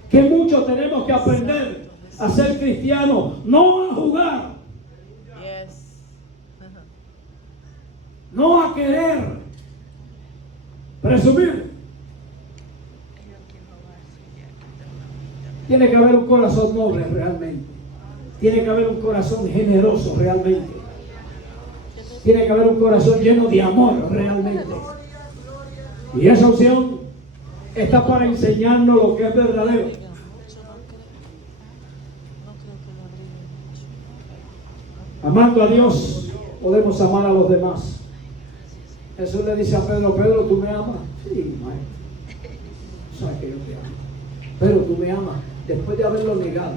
Que mucho tenemos que aprender a ser cristianos, no a jugar, Yes. no a querer presumir. Tiene que haber un corazón noble realmente. Tiene que haber un corazón generoso realmente. Tiene que haber un corazón lleno de amor realmente. Y esa unción está para enseñarnos lo que es verdadero. Amando a Dios, podemos amar a los demás. Jesús le dice a Pedro: Pedro, ¿tú me amas? Sí, maestro. Sabes que yo te amo. Pero tú me amas. Después de haberlo negado,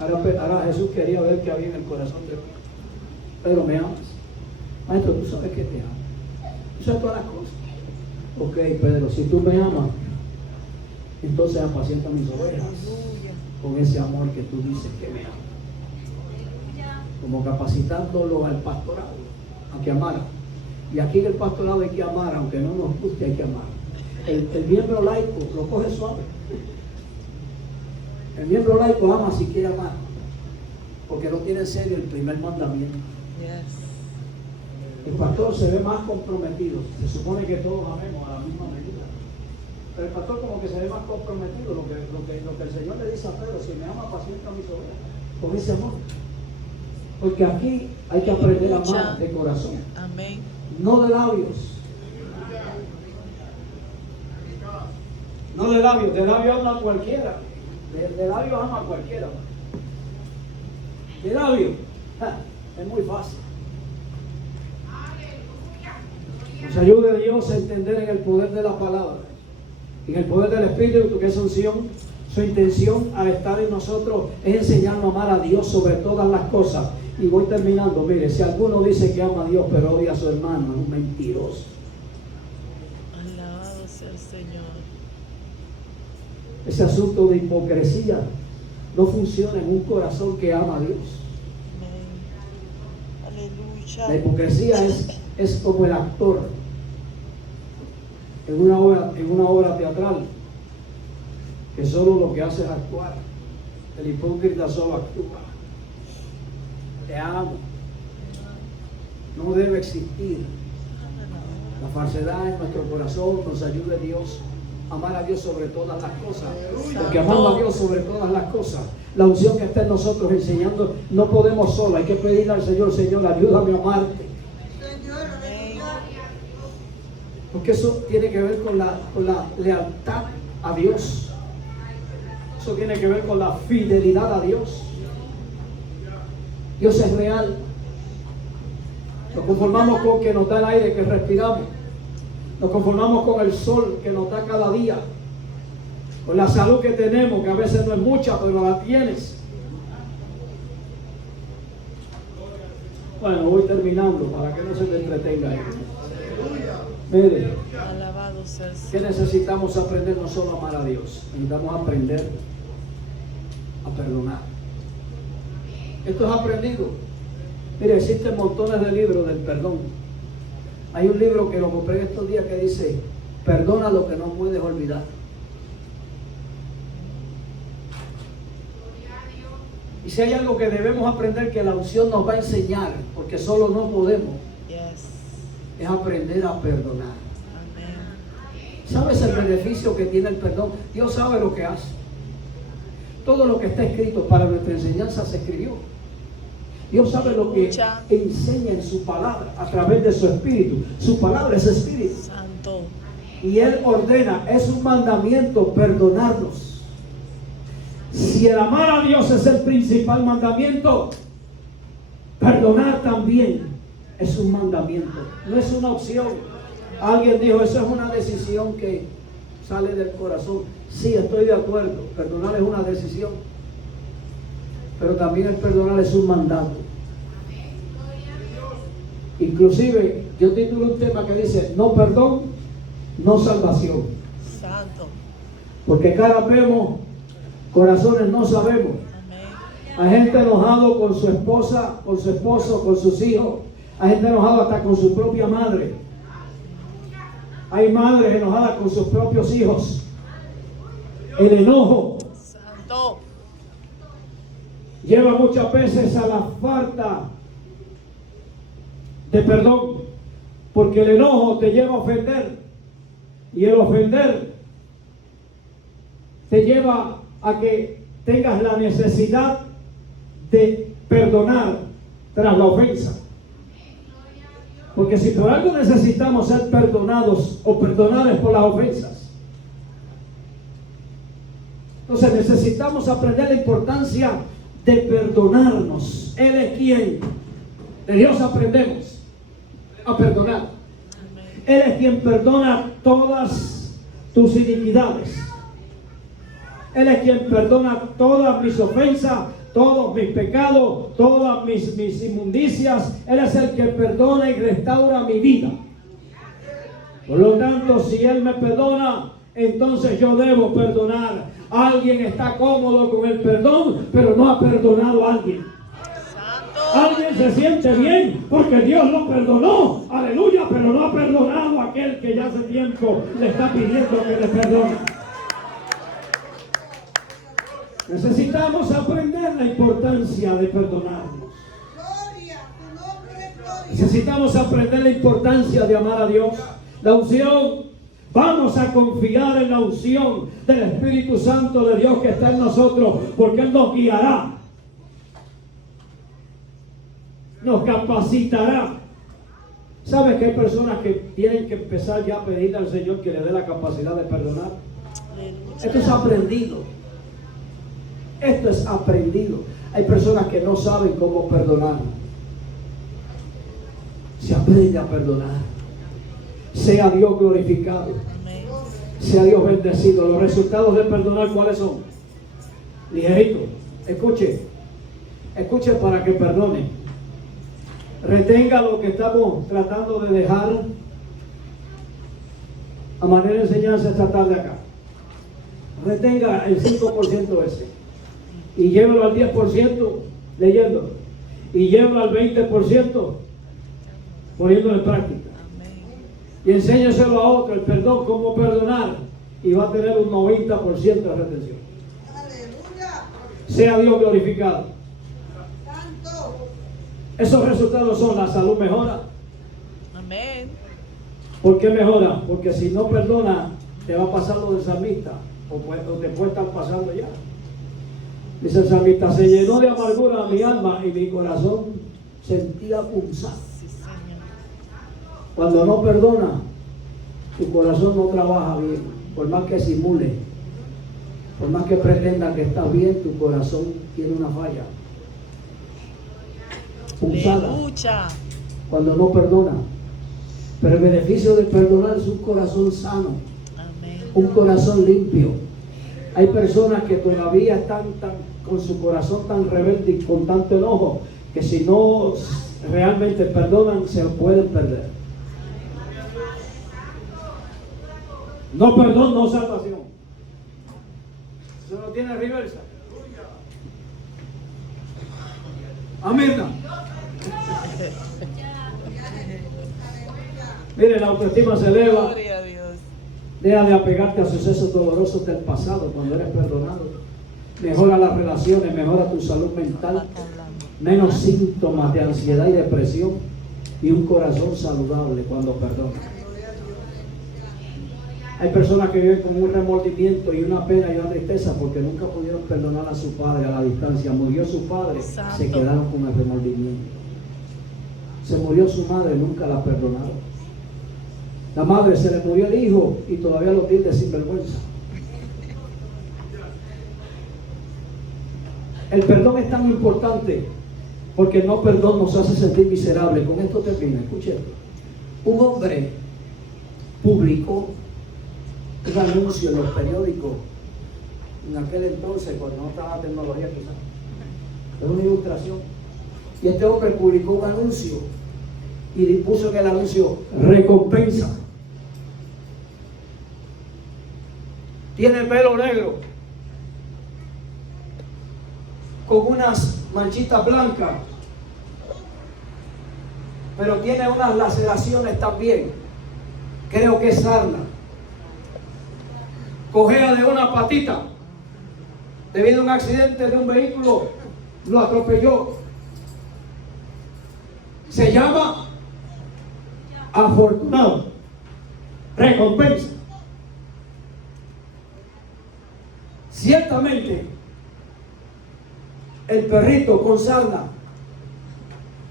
ahora Jesús quería ver qué había en el corazón de Pedro. Pedro, ¿me amas? Maestro, tú sabes que te amo. Tú sabes todas las cosas. Ok, Pedro, si tú me amas, entonces apacienta mis ovejas con ese amor que tú dices que me amas. Como capacitándolo al pastorado a que amara. Y aquí en el pastorado hay que amar, aunque no nos guste, hay que amar. El miembro laico lo coge suave. El miembro laico ama si quiere amar, porque no tiene en serio el primer mandamiento. Yes. El pastor se ve más comprometido. Se supone que todos amemos a la misma medida, pero el pastor como que se ve más comprometido. Lo que el Señor le dice a Pedro: si me ama, apacienta mis ovejas, con ese amor. Porque aquí hay que aprender a amar de corazón, Amén. no de labios. No de labios. De labios ama a cualquiera. De labios ama a cualquiera. De labios es muy fácil. Nos ayude Dios a entender en el poder de la palabra, en el poder del Espíritu, que es unción. Su intención al estar en nosotros es enseñarnos a amar a Dios sobre todas las cosas. Y voy terminando. Mire, si alguno dice que ama a Dios pero odia a su hermano, es un mentiroso. Alabado sea el Señor. Ese asunto de hipocresía no funciona en un corazón que ama a Dios. Amén. Aleluya. La hipocresía es como el actor en una obra teatral, que solo lo que hace es actuar. El hipócrita solo actúa. Te amo. No debe existir. La falsedad en nuestro corazón. Nos ayude Dios a amar a Dios sobre todas las cosas. Porque amando a Dios sobre todas las cosas, la unción que está en nosotros enseñando, no podemos solo. Hay que pedirle al Señor: Señor, ayúdame a amarte. Porque eso tiene que ver con la lealtad a Dios. Eso tiene que ver con la fidelidad a Dios. Dios es real. Nos conformamos con que nos da el aire que respiramos. Nos conformamos con el sol que nos da cada día. Con la salud que tenemos, que a veces no es mucha, pero la tienes. Bueno, voy terminando para que no se me entretenga ahí. Mire, Alabado sea el ¿qué Señor. necesitamos aprender? No solo a amar a Dios, necesitamos aprender a perdonar. Esto es aprendido. Mire, existen montones de libros del perdón. Hay un libro que lo compré estos días que dice: perdona lo que no puedes olvidar. Y si hay algo que debemos aprender, que la unción nos va a enseñar, porque solo no podemos, Yes. es aprender a perdonar. Amén. ¿Sabes el beneficio que tiene el perdón? Dios sabe lo que hace. Todo lo que está escrito para nuestra enseñanza se escribió. Dios sabe lo que enseña en su palabra a través de su espíritu. Su palabra es espíritu. Santo. Y Él ordena, es un mandamiento perdonarnos. Si el amar a Dios es el principal mandamiento, perdonar también es un mandamiento, no es una opción. Alguien dijo, eso es una decisión que sale del corazón. Sí, estoy de acuerdo, perdonar es una decisión, pero también el perdonar es un mandato. Inclusive, yo titulo un tema que dice, no perdón, no salvación. Santo. Porque caras vemos, corazones no sabemos. Amén. Hay gente enojado con su esposa, con su esposo, con sus hijos. Hay gente enojada hasta con su propia madre. Hay madres enojadas con sus propios hijos. El enojo Santo. lleva muchas veces a la falta de perdón, porque el enojo te lleva a ofender, y el ofender te lleva a que tengas la necesidad de perdonar tras la ofensa. Porque si por algo necesitamos ser perdonados o perdonados por las ofensas, entonces necesitamos aprender la importancia de perdonarnos. Él es quien, de Dios aprendemos a perdonar. Él es quien perdona todas tus iniquidades. Él es quien perdona todas mis ofensas, todos mis pecados, todas mis inmundicias. Él es el que perdona y restaura mi vida. Por lo tanto, si Él me perdona, entonces yo debo perdonar. Alguien está cómodo con el perdón, pero no ha perdonado a alguien. Alguien se siente bien porque Dios lo perdonó, aleluya, pero no ha perdonado a aquel que ya hace tiempo le está pidiendo que le perdone. Necesitamos aprender la importancia de perdonarnos. Necesitamos aprender la importancia de amar a Dios. La unción, vamos a confiar en la unción del Espíritu Santo de Dios que está en nosotros, porque Él nos guiará, nos capacitará. ¿Sabes que hay personas que tienen que empezar ya a pedirle al Señor que le dé la capacidad de perdonar? Esto es aprendido. Esto es aprendido. Hay personas que no saben cómo perdonar. Se aprende a perdonar. Sea Dios glorificado. Sea Dios bendecido. Los resultados de perdonar, ¿cuáles son? Ligerito. Escuche. Escuche para que perdone. Retenga lo que estamos tratando de dejar a manera de enseñanza esta tarde acá. Retenga el 5% ese. Y llévalo al 10% leyendo. Y llévalo al 20% poniéndolo en práctica. Y enséñaselo a otro el perdón, cómo perdonar. Y va a tener un 90% de retención. Sea Dios glorificado. Esos resultados son: la salud mejora. Amén. ¿Por qué mejora? Porque si no perdona, te va a pasar lo del salmista, o te puede estar pasando ya. Dice el salmista: se llenó de amargura mi alma y mi corazón sentía punzar. Sí, Señor. Cuando no perdona, tu corazón no trabaja bien. Por más que simule, por más que pretenda que estás bien, tu corazón tiene una falla. Punzada. Aleluya. Cuando no perdona. Pero el beneficio de perdonar es un corazón sano, Amén. un corazón limpio. Hay personas que todavía están con su corazón tan rebelde y con tanto enojo, que si no realmente perdonan, se pueden perder. No perdón, no salvación. Eso no tiene reversa. Amén. Mire, la autoestima se eleva. Gloria a Dios. Deja de apegarte a sucesos dolorosos del pasado cuando eres perdonado. Mejora las relaciones, mejora tu salud mental. Menos síntomas de ansiedad y depresión. Y un corazón saludable cuando perdonas. Hay personas que viven con un remordimiento y una pena y una tristeza porque nunca pudieron perdonar a su padre a la distancia. Murió su padre, Santo. se quedaron con el remordimiento. Se murió su madre, nunca la perdonaron. La madre, se le murió el hijo y todavía lo tilde sin vergüenza. El perdón es tan importante porque el no perdón nos hace sentir miserables. Con esto termino, escuchen. Un hombre publicó un anuncio en los periódicos en aquel entonces, cuando no estaba la tecnología quizás. Es una ilustración. Y este hombre publicó un anuncio y puso en el anuncio recompensa. Tiene pelo negro con unas manchitas blancas, pero tiene unas laceraciones también. Creo que es sarna. Cojea de una patita debido a un accidente de un vehículo, lo atropelló. Se llama afortunado. Recompensa. Ciertamente, el perrito con sarna,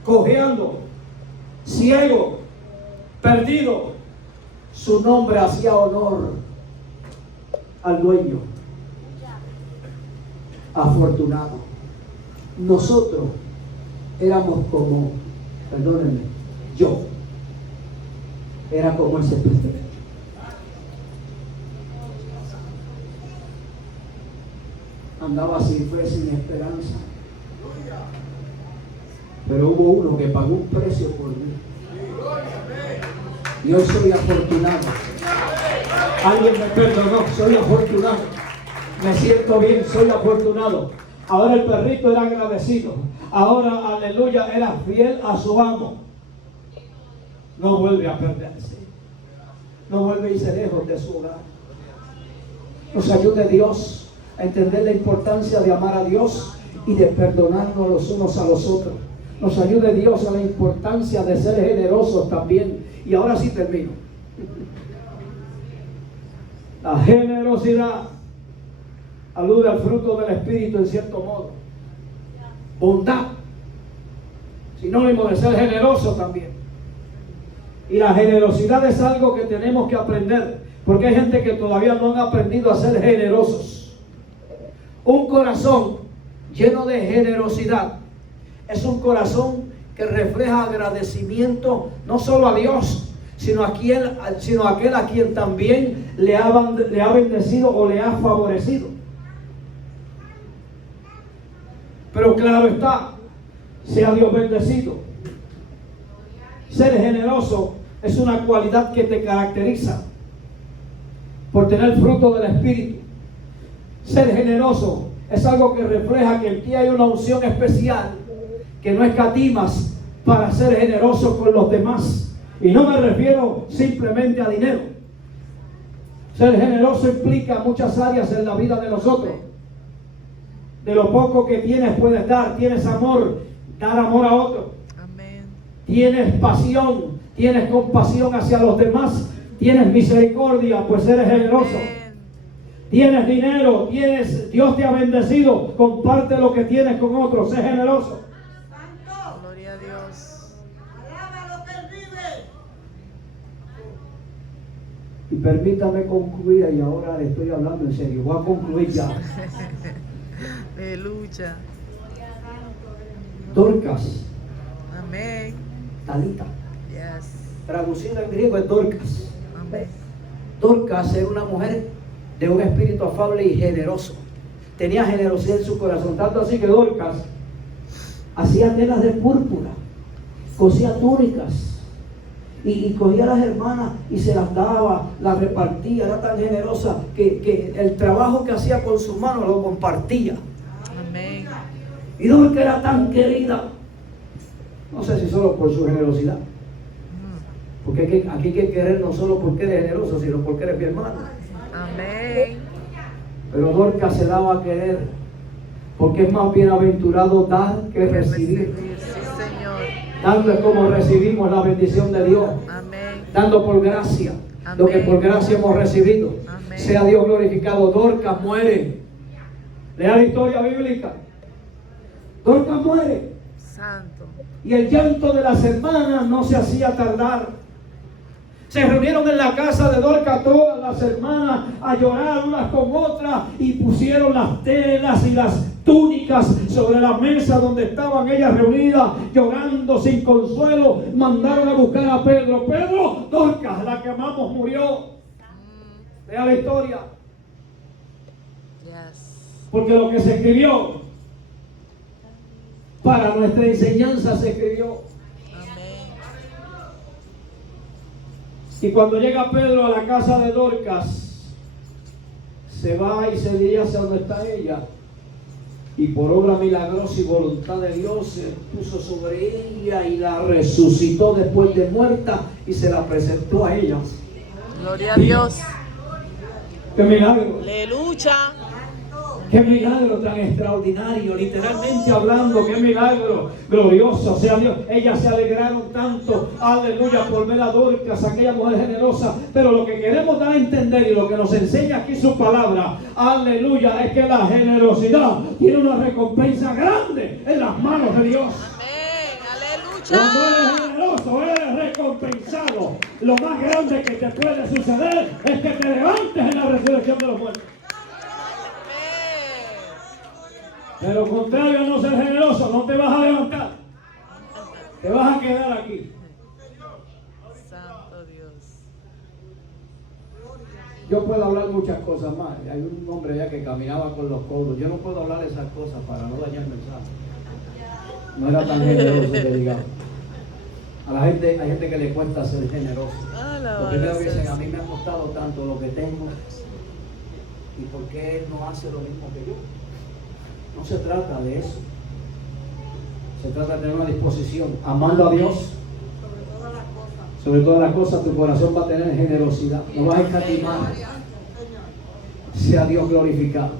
cojeando, ciego, perdido, su nombre hacía honor al dueño. Afortunado. Nosotros éramos como, perdónenme, yo era como ese perrito. Andaba sin fe, sin esperanza. Pero hubo uno que pagó un precio por mí. Y hoy soy afortunado. Alguien me perdonó, soy afortunado. Me siento bien, soy afortunado. Ahora el perrito era agradecido. Ahora, aleluya, era fiel a su amo. No vuelve a perderse. No vuelve a irse lejos de su hogar. Nos ayude Dios a entender la importancia de amar a Dios y de perdonarnos los unos a los otros. Nos ayude Dios a la importancia de ser generosos también. Y ahora sí termino. La generosidad alude al fruto del Espíritu en cierto modo. Bondad, sinónimo de ser generoso también. Y la generosidad es algo que tenemos que aprender, porque hay gente que todavía no han aprendido a ser generosos. Un corazón lleno de generosidad es un corazón que refleja agradecimiento no solo a Dios, sino a aquel a quien también le ha bendecido o le ha favorecido. Pero claro está, sea Dios bendecido. Ser generoso es una cualidad que te caracteriza por tener fruto del Espíritu. Ser generoso es algo que refleja que en ti hay una unción especial, que no escatimas para ser generoso con los demás. Y no me refiero simplemente a dinero. Ser generoso implica muchas áreas en la vida de nosotros. De lo poco que tienes puedes dar. Tienes amor, dar amor a otro. Amén. Tienes pasión, tienes compasión hacia los demás. Tienes misericordia, pues eres generoso. Amén. Tienes dinero, Dios te ha bendecido. Comparte lo que tienes con otros. Sé generoso. Gloria a Dios. Y permítame concluir, y ahora le estoy hablando en serio. Voy a concluir ya. Aleluya. Dorcas, Amén. Talita. Yes. Traducido en griego es Dorcas. Amén. Dorcas era una mujer de un espíritu afable y generoso. Tenía generosidad en su corazón, tanto así que Dorcas hacía telas de púrpura, cosía túnicas y cogía a las hermanas y se las daba, las repartía, era tan generosa que el trabajo que hacía con sus manos lo compartía. Amén. Y Dorcas era tan querida, no sé si solo por su generosidad, porque aquí hay que querer no solo porque eres generoso, sino porque eres mi hermano. Amén. Pero Dorcas se daba a querer, porque es más bienaventurado dar que recibir. Sí, Señor. Dando es como recibimos la bendición de Dios. Amén. Dando por gracia, lo que por gracia hemos recibido. Amén. Sea Dios glorificado. Dorcas muere. Lea la historia bíblica. Dorcas muere. Santo. Y el llanto de las hermanas no se hacía tardar. Se reunieron en la casa de Dorcas todas las hermanas a llorar unas con otras y pusieron las telas y las túnicas sobre la mesa donde estaban ellas reunidas, llorando sin consuelo. Mandaron a buscar a Pedro. Pedro, Dorcas, la que amamos, murió. Vea la historia. Yes. Porque lo que se escribió para nuestra enseñanza se escribió. Amén. Y cuando llega Pedro a la casa de Dorcas, se va y se dirige hacia donde está ella. Y por obra milagrosa y voluntad de Dios se puso sobre ella y la resucitó después de muerta y se la presentó a ella. Gloria a Dios. ¡Qué milagro! Aleluya. ¡Qué milagro tan extraordinario! Literalmente hablando, ¡qué milagro glorioso! Sea Dios. Ellas se alegraron tanto, aleluya, por ver a Dorcas, aquella mujer generosa. Pero lo que queremos dar a entender y lo que nos enseña aquí su palabra, aleluya, es que la generosidad tiene una recompensa grande en las manos de Dios. Amén. Cuando eres Aleluya. generoso, eres recompensado. Lo más grande que te puede suceder es que te levantes en la resurrección de los muertos. Pero contrario a no ser generoso, no te vas a levantar. Te vas a quedar aquí. Santo Dios. Yo puedo hablar muchas cosas más. Hay un hombre allá que caminaba con los codos. Yo no puedo hablar esas cosas para no dañar el mensaje. No era tan generoso que digamos. Hay gente que le cuesta ser generoso. Porque creo que dicen, a mí me ha costado tanto lo que tengo. ¿Y por qué él no hace lo mismo que yo? No se trata de eso. Se trata de tener una disposición, amando a Dios. Sobre todas las cosas, tu corazón va a tener generosidad. No vas a escatimar. Sea Dios glorificado.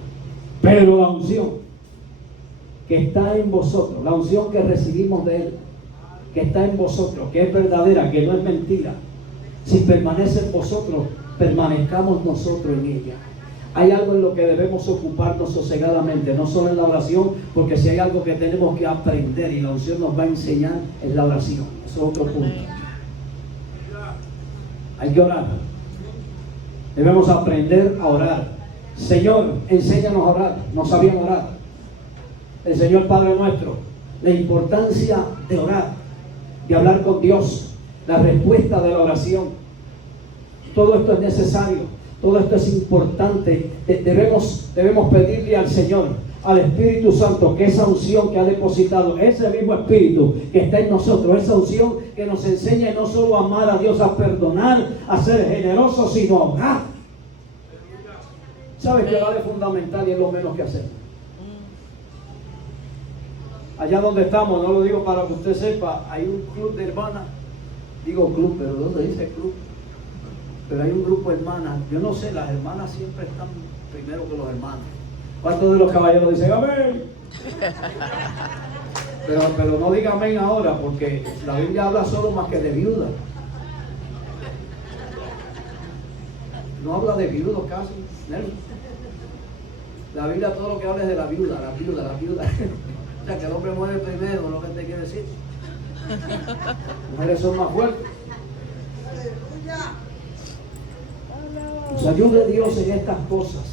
Pero la unción que está en vosotros, la unción que recibimos de Él, que está en vosotros, que es verdadera, que no es mentira, si permanece en vosotros, permanezcamos nosotros en ella. Hay algo en lo que debemos ocuparnos sosegadamente, no solo en la oración, porque si hay algo que tenemos que aprender y la unción nos va a enseñar, es la oración. Eso es otro punto. Hay que orar. Debemos aprender a orar. Señor, enséñanos a orar. No sabían orar. El Señor Padre nuestro, la importancia de orar, de hablar con Dios, la respuesta de la oración. Todo esto es necesario. Todo esto es importante. Debemos pedirle al Señor, al Espíritu Santo, que esa unción que ha depositado, ese mismo Espíritu que está en nosotros, esa unción que nos enseña no solo a amar a Dios, a perdonar, a ser generosos, sino a orar. ¿Sabes que orar es fundamental y es lo menos que hacer? Allá donde estamos, no lo digo para que usted sepa, hay un club de hermanas. Digo club, pero ¿dónde dice club? Pero hay un grupo de hermanas. Yo no sé, las hermanas siempre están primero que los hermanos. ¿Cuántos de los caballeros dicen amén? Pero no diga amén ahora, porque la Biblia habla solo más que de viudas. No habla de viudos casi. La Biblia todo lo que habla es de la viuda. O sea, que el hombre muere primero, lo que te quiere decir. Las mujeres son más fuertes. Nos ayude Dios en estas cosas.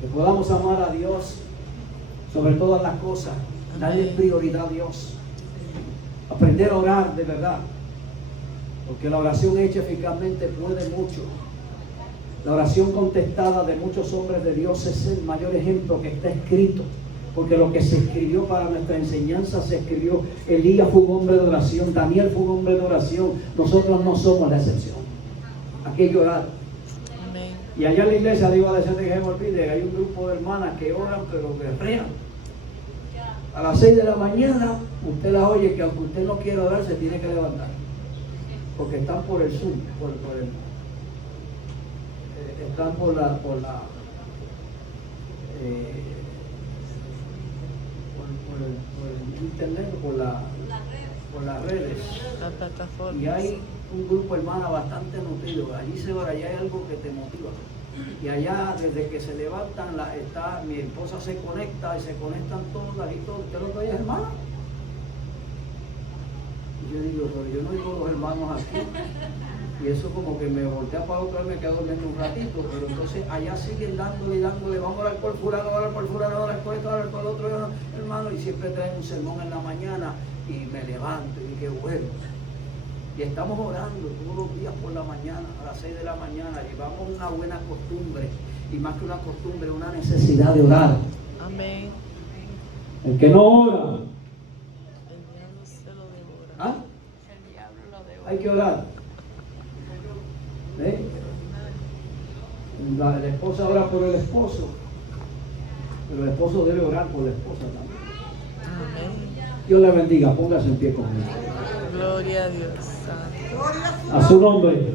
Que podamos amar a Dios sobre todas las cosas. Darle prioridad a Dios. Aprender a orar de verdad. Porque la oración hecha eficazmente puede mucho. La oración contestada de muchos hombres de Dios es el mayor ejemplo que está escrito Porque lo que se escribió para nuestra enseñanza se escribió. Elías fue un hombre de oración, Daniel fue un hombre de oración. Nosotros no somos la excepción. Aquí hay que orar. Amén. Y allá en la iglesia, digo a decir que se me olvide, hay un grupo de hermanas que oran pero guerrean. A las 6 de la mañana usted las oye que aunque usted no quiera orar se tiene que levantar. Porque están por el Zoom, están por el internet, por las redes. La plataforma. Y hay un grupo hermana bastante nutrido. Allí se ora, allá hay algo que te motiva. Y allá desde que se levantan, mi esposa se conecta y se conectan todos allí todos. ¿Usted lo oye, hermano? Y yo digo, pero yo no oigo los hermanos aquí. Y eso como que me voltea para otro lado y me quedo durmiendo un ratito. Pero entonces allá siguen dándole y dándole. Vamos a orar por fulano, a orar por fulano, a orar por esto, a orar por el otro, hermano. Y siempre traen un sermón en la mañana y me levanto y qué bueno. Y estamos orando todos los días por la mañana, a las 6 de la mañana. Llevamos una buena costumbre. Y más que una costumbre, una necesidad de orar. Amén. El que no ora, El diablo se lo devora. ¿Ah? El diablo lo devora. Hay que orar. ¿Eh? La esposa ora por el esposo, pero el esposo debe orar por la esposa también. Amén. Dios le bendiga, póngase en pie conmigo. Gloria a Dios. Santo. a su nombre.